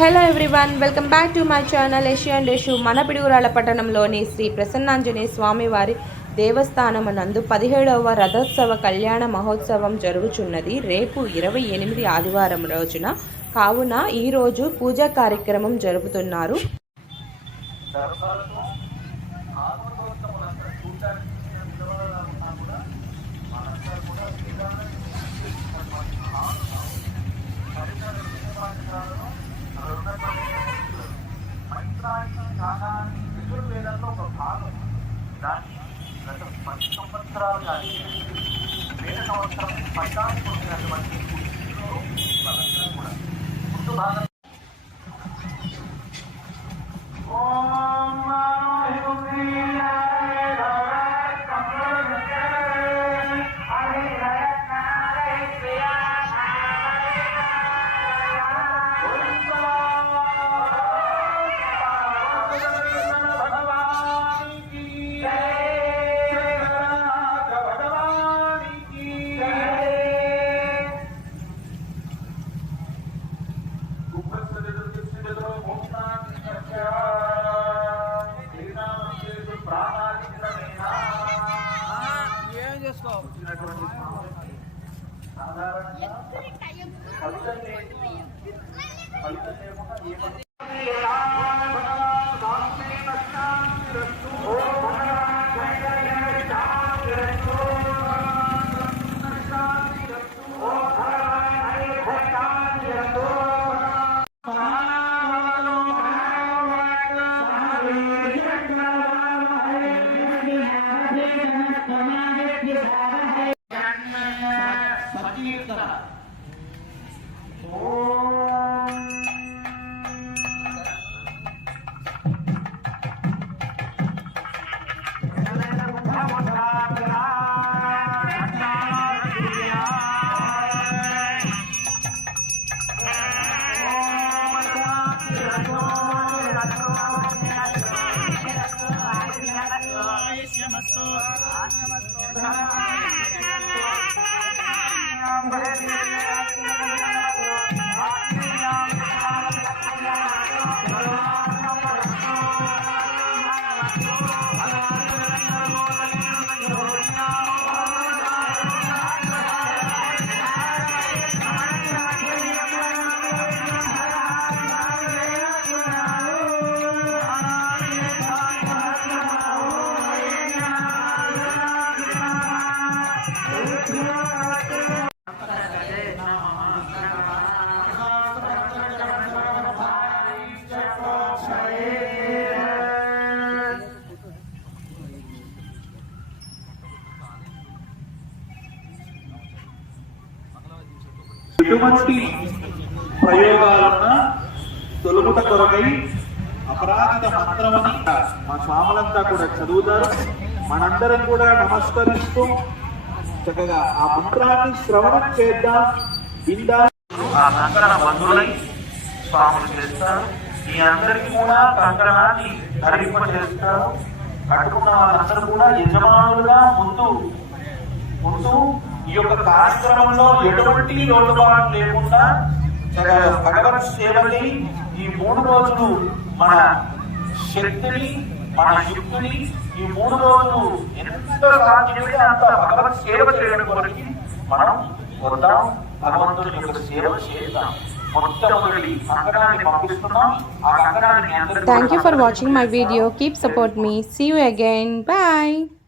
Hello everyone, welcome back to my channel Asian డేషు. మన పిడుగురాళ్ల పట్టణంలోని శ్రీ ప్రసన్నాంజనేయ స్వామివారి దేవస్థానమునందు 17వ రథోత్సవ కళ్యాణ మహోత్సవం జరుగుచున్నది. రేపు 28 ఆదివారం రోజున. కావున ఈరోజు పూజా కార్యక్రమం జరుపుతున్నారు. యజుర్వేదంలో ఒక భాగం దాన్ని గత 10 సంవత్సరాలు కానీ వేల సంవత్సరం పట్టాన్ని పొందినటువంటి వాళ్ళందరూ కూడా ముందు భాగం ఎటువంటి ప్రయోగాలున్న తొలుముట కొరకై అపరాజిత మంత్రమని మా స్వాములంతా కూడా చదువుతారు. మనందరం కూడా నమస్కరిస్తూ చక్కగా ఆ మంత్రాన్ని శ్రవణం చేద్దాం, విందాం. ఆ కంకణ బంధువులై స్వాములు చేస్తారు. మీ అందరికీ కూడా కంకణాన్ని ధరింపజేస్తారు. కట్టుకున్న వాళ్ళందరూ కూడా యజమానులుగా ముందు ఈ యొక్క కార్యక్రమంలో ఎటువంటి లోటుపాటు లేకుండా భగవత్ సేవని ఈ 3 రోజులు మన శక్తిని, మన యుక్తిని ఈ 3 రోజులు ఎంత సాధ్యమే అంత భగవత్ సేవ చేయడం కొరకు మనం వద్దాం, భగవంతుడి యొక్క సేవ చేద్దాం. Thank you for watching my video. Keep support me. See you again. Bye.